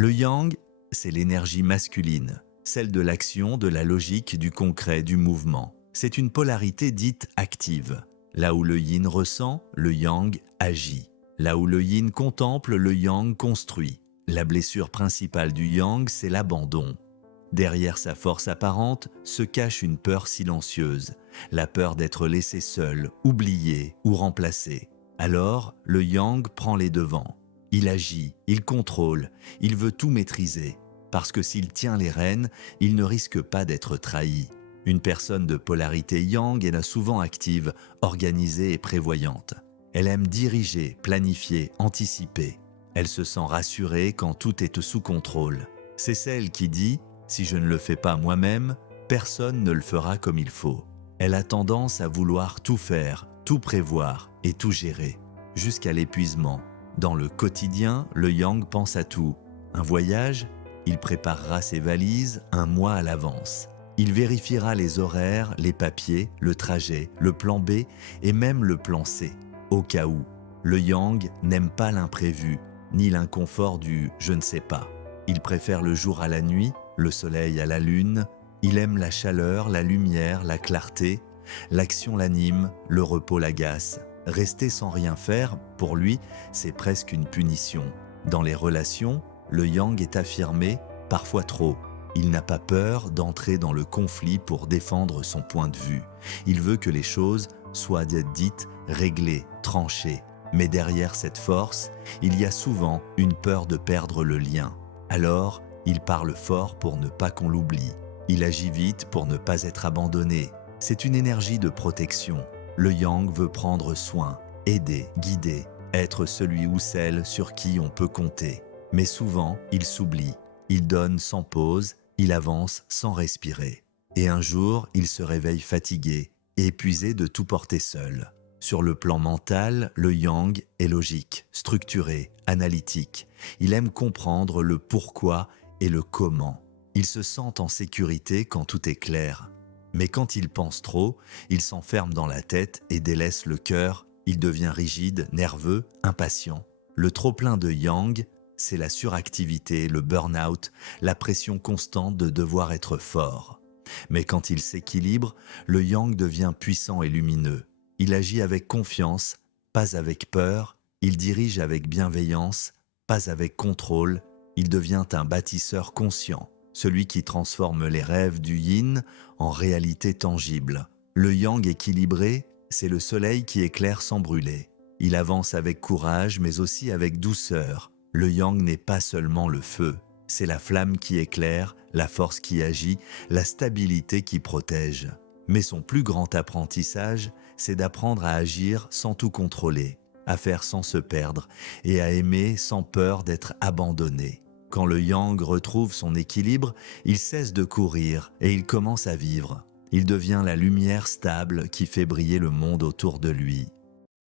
Le yang, c'est l'énergie masculine, celle de l'action, de la logique, du concret, du mouvement. C'est une polarité dite active. Là où le yin ressent, le yang agit. Là où le yin contemple, le yang construit. La blessure principale du yang, c'est l'abandon. Derrière sa force apparente se cache une peur silencieuse, la peur d'être laissé seul, oublié ou remplacé. Alors, le yang prend les devants. Il agit, il contrôle, il veut tout maîtriser, parce que s'il tient les rênes, il ne risque pas d'être trahi. Une personne de polarité yang est souvent active, organisée et prévoyante. Elle aime diriger, planifier, anticiper. Elle se sent rassurée quand tout est sous contrôle. C'est celle qui dit « Si je ne le fais pas moi-même, personne ne le fera comme il faut ». Elle a tendance à vouloir tout faire, tout prévoir et tout gérer, jusqu'à l'épuisement. Dans le quotidien, le yang pense à tout. Un voyage, il préparera ses valises un mois à l'avance. Il vérifiera les horaires, les papiers, le trajet, le plan B et même le plan C, au cas où. Le yang n'aime pas l'imprévu, ni l'inconfort du « je ne sais pas ». Il préfère le jour à la nuit, le soleil à la lune. Il aime la chaleur, la lumière, la clarté. L'action l'anime, le repos l'agace. Rester sans rien faire, pour lui, c'est presque une punition. Dans les relations, le yang est affirmé, parfois trop. Il n'a pas peur d'entrer dans le conflit pour défendre son point de vue. Il veut que les choses soient dites, réglées, tranchées. Mais derrière cette force, il y a souvent une peur de perdre le lien. Alors, il parle fort pour ne pas qu'on l'oublie. Il agit vite pour ne pas être abandonné. C'est une énergie de protection. Le yang veut prendre soin, aider, guider, être celui ou celle sur qui on peut compter. Mais souvent, il s'oublie. Il donne sans pause, il avance sans respirer. Et un jour, il se réveille fatigué et épuisé de tout porter seul. Sur le plan mental, le yang est logique, structuré, analytique. Il aime comprendre le pourquoi et le comment. Il se sent en sécurité quand tout est clair. Mais quand il pense trop, il s'enferme dans la tête et délaisse le cœur. Il devient rigide, nerveux, impatient. Le trop-plein de yang, c'est la suractivité, le burn-out, la pression constante de devoir être fort. Mais quand il s'équilibre, le yang devient puissant et lumineux. Il agit avec confiance, pas avec peur. Il dirige avec bienveillance, pas avec contrôle. Il devient un bâtisseur conscient, celui qui transforme les rêves du yin en réalité tangible. Le yang équilibré, c'est le soleil qui éclaire sans brûler. Il avance avec courage, mais aussi avec douceur. Le yang n'est pas seulement le feu, c'est la flamme qui éclaire, la force qui agit, la stabilité qui protège. Mais son plus grand apprentissage, c'est d'apprendre à agir sans tout contrôler, à faire sans se perdre et à aimer sans peur d'être abandonné. Quand le yang retrouve son équilibre, il cesse de courir et il commence à vivre. Il devient la lumière stable qui fait briller le monde autour de lui.